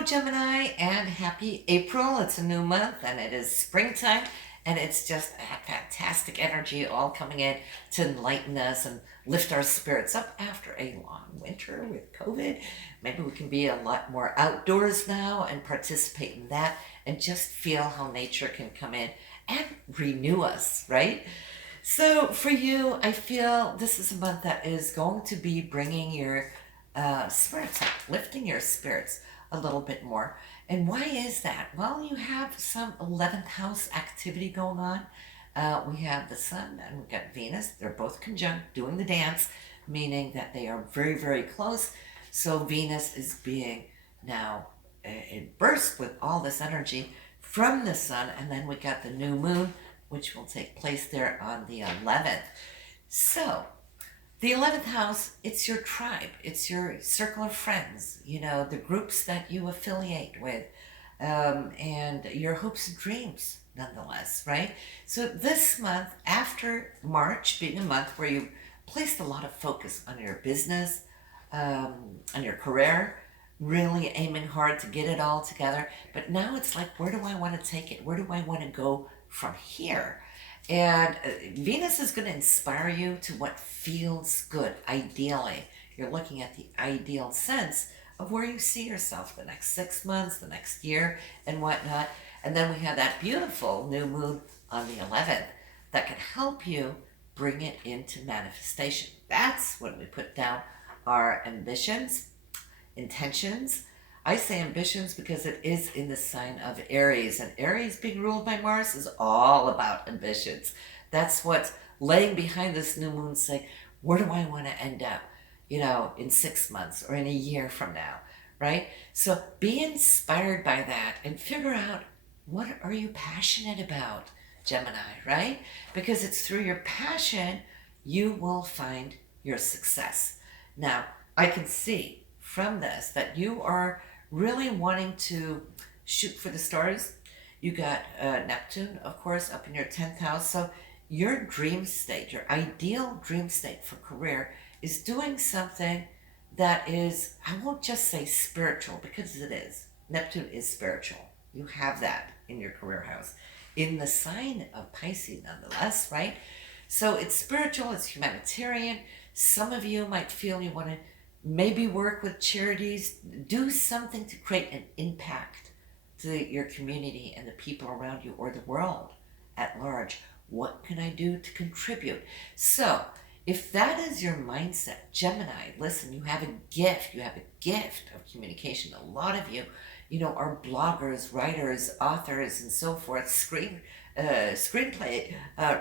Hello, Gemini, and happy April. It's a new month and it is springtime, and it's just a fantastic energy all coming in to enlighten us and lift our spirits up after a long winter with COVID. Maybe we can be a lot more outdoors now and participate in that and just feel how nature can come in and renew us, right? So for you, I feel this is a month that is going to be bringing your spirits up, lifting your spirits a little bit more. And why is that? Well, you have some 11th house activity going on. We have the sun and we've got Venus. They're both conjunct, doing the dance, meaning that they are very, very close. So Venus is being now, it bursts with all this energy from the sun. And then we got the new moon, which will take place there on the 11th. So the 11th house, it's your tribe, it's your circle of friends, you know, the groups that you affiliate with, and your hopes and dreams, nonetheless, right? So this month, after March being a month where you placed a lot of focus on your business, on your career, really aiming hard to get it all together, but now it's like, where do I want to take it? Where do I want to go from here? And Venus is going to inspire you to what feels good, ideally. You're looking at the ideal sense of where you see yourself the next 6 months, the next year, and whatnot. And then we have that beautiful new moon on the 11th that can help you bring it into manifestation. That's when we put down our ambitions, intentions. I say ambitions because it is in the sign of Aries, and Aries being ruled by Mars is all about ambitions. That's what's laying behind this new moon saying, where do I want to end up, you know, in 6 months or in a year from now, right? So be inspired by that and figure out, what are you passionate about, Gemini, right? Because it's through your passion you will find your success. Now, I can see from this that you are really wanting to shoot for the stars. You got Neptune, of course, up in your 10th house. So your dream state, your ideal dream state for career is doing something that is, I won't just say spiritual, because it is. Neptune is spiritual. You have that in your career house. In the sign of Pisces, nonetheless, right? So it's spiritual, it's humanitarian. Some of you might feel you want to maybe work with charities, do something to create an impact to your community and the people around you or the world at large. What can I do to contribute? So if that is your mindset, Gemini, listen, you have a gift. You have a gift of communication. A lot of you, you know, are bloggers, writers, authors, and so forth, screenplay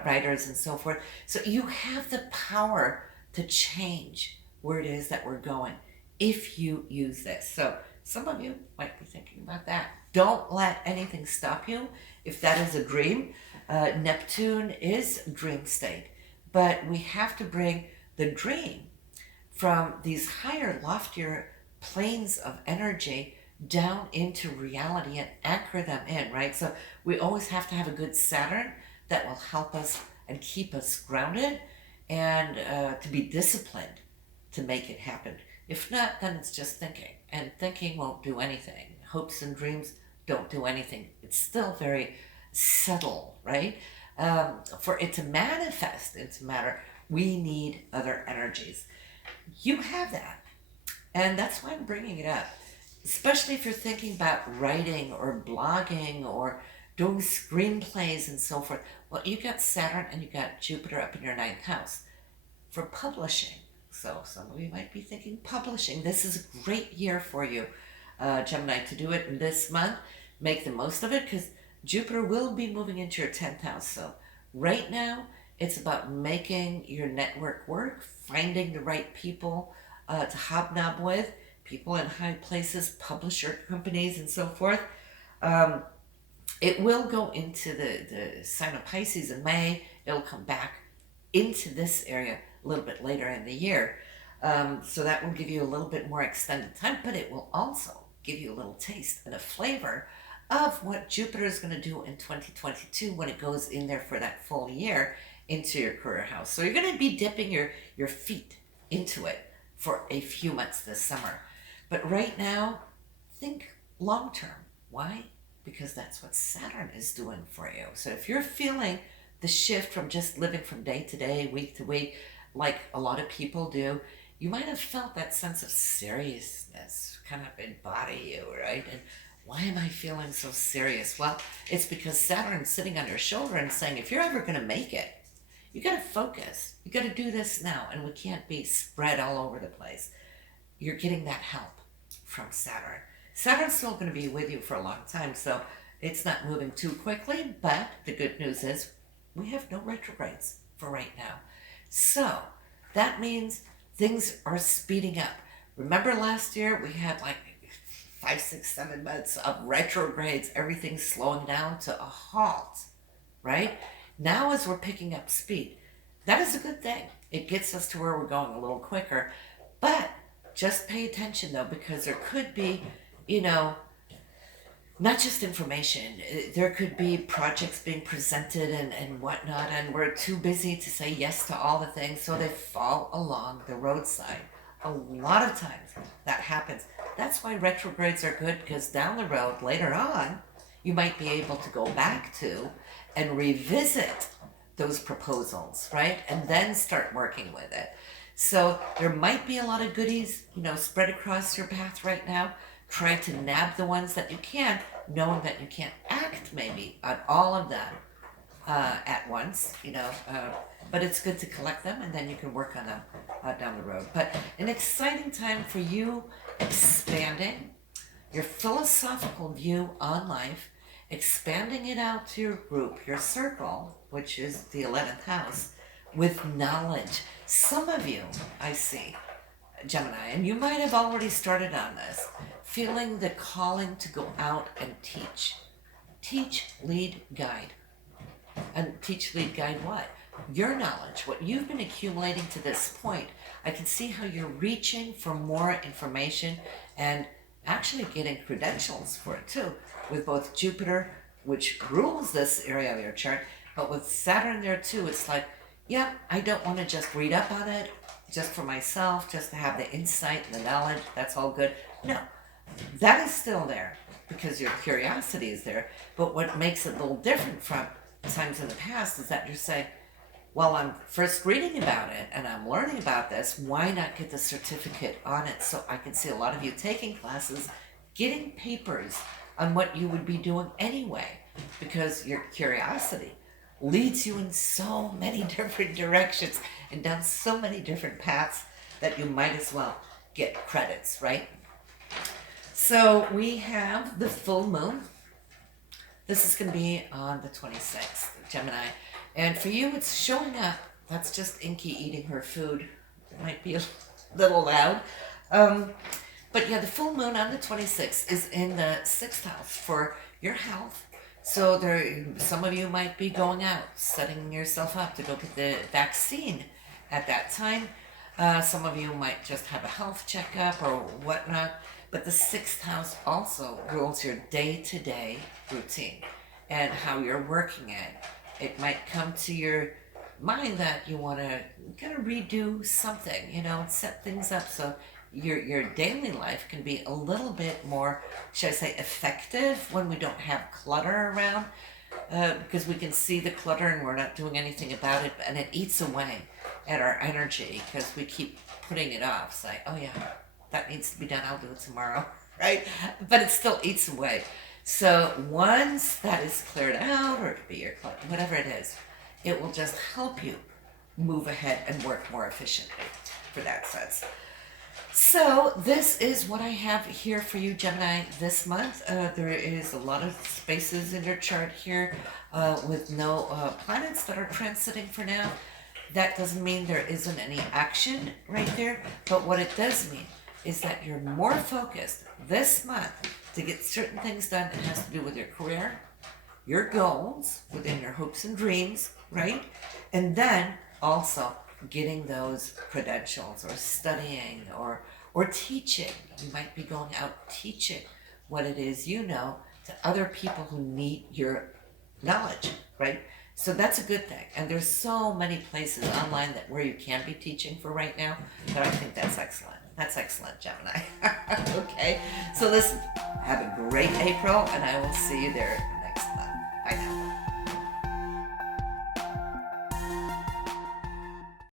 writers, and so forth. So you have the power to change where it is that we're going if you use this. So some of you might be thinking about that. Don't let anything stop you if that is a dream. Neptune is a dream state, but we have to bring the dream from these higher, loftier planes of energy down into reality and anchor them in, right? So we always have to have a good Saturn that will help us and keep us grounded and to be disciplined to make it happen. If not, then it's just thinking, and thinking won't do anything. Hopes and dreams don't do anything. It's still very subtle, right? For it to manifest into matter, we need other energies. You have that, and that's why I'm bringing it up, especially if you're thinking about writing or blogging or doing screenplays and so forth. Well, you got Saturn and you got Jupiter up in your 9th house for publishing. So some of you might be thinking publishing. This is a great year for you, Gemini, to do it in this month. Make the most of it, because Jupiter will be moving into your 10th house. So right now, it's about making your network work, finding the right people to hobnob with, people in high places, publisher companies, and so forth. It will go into the sign of Pisces in May. It'll come back into this area a little bit later in the year. So that will give you a little bit more extended time, but it will also give you a little taste and a flavor of what Jupiter is going to do in 2022 when it goes in there for that full year into your career house. So you're going to be dipping your feet into it for a few months this summer. But right now, think long term. Why? Because that's what Saturn is doing for you. So if you're feeling the shift from just living from day to day, week to week, like a lot of people do, you might have felt that sense of seriousness kind of embody you, right? And why am I feeling so serious? Well, it's because Saturn's sitting on your shoulder and saying, if you're ever going to make it, you got to focus. You got to do this now, and we can't be spread all over the place. You're getting that help from Saturn. Saturn's still going to be with you for a long time, so it's not moving too quickly, but the good news is we have no retrogrades for right now. So that means things are speeding up. Remember last year we had like 5, 6, 7 months of retrogrades, everything slowing down to a halt, right? Now as we're picking up speed, that is a good thing. It gets us to where we're going a little quicker, but just pay attention though, because there could be, not just information. There could be projects being presented and whatnot, and we're too busy to say yes to all the things, so they fall along the roadside. A lot of times that happens. That's why retrogrades are good, because down the road, later on, you might be able to go back to and revisit those proposals, right? And then start working with it. So there might be a lot of goodies, spread across your path right now. Try to nab the ones that you can, knowing that you can't act maybe on all of them at once, but it's good to collect them, and then you can work on them down the road. But an exciting time for you, expanding your philosophical view on life, expanding it out to your group, your circle, which is the 11th house, with knowledge. Some of you, I see, Gemini, and you might have already started on this, feeling the calling to go out and teach. Teach, lead, guide. And teach, lead, guide what? Your knowledge, what you've been accumulating to this point. I can see how you're reaching for more information and actually getting credentials for it too, with both Jupiter, which rules this area of your chart, but with Saturn there too. It's like, yeah, I don't want to just read up on it just for myself, just to have the insight and the knowledge. That's all good. No, that is still there because your curiosity is there. But what makes it a little different from times in the past is that you're saying, well, I'm first reading about it and I'm learning about this. Why not get the certificate on it? So I can see a lot of you taking classes, getting papers on what you would be doing anyway, because your curiosity leads you in so many different directions and down so many different paths that you might as well get credits, right? So we have the full moon. This is going to be on the 26th, Gemini. And for you, it's showing up. That's just Inky eating her food. It might be a little loud. But yeah, the full moon on the 26th is in the 6th house for your health. So some of you might be going out, setting yourself up to go get the vaccine at that time. Some of you might just have a health checkup or whatnot. But the 6th house also rules your day-to-day routine and how you're working it. It might come to your mind that you want to kind of redo something, set things up so your daily life can be a little bit more, should I say, effective when we don't have clutter around, because we can see the clutter and we're not doing anything about it, and it eats away at our energy because we keep putting it off. It's like, oh yeah, that needs to be done, I'll do it tomorrow, right? But it still eats away. So once that is cleared out, or it could be your clutter, whatever it is, it will just help you move ahead and work more efficiently for that sense. So this is what I have here for you, Gemini, this month. There is a lot of spaces in your chart here with no planets that are transiting for now. That doesn't mean there isn't any action right there, but what it does mean is that you're more focused this month to get certain things done that has to do with your career, your goals within your hopes and dreams, right? And then also getting those credentials or studying or teaching. You might be going out teaching what it is to other people who need your knowledge, right? So that's a good thing. And there's so many places online where you can be teaching for right now that I think that's excellent. That's excellent, Gemini. Okay, so listen, Have a great April, and I will see you there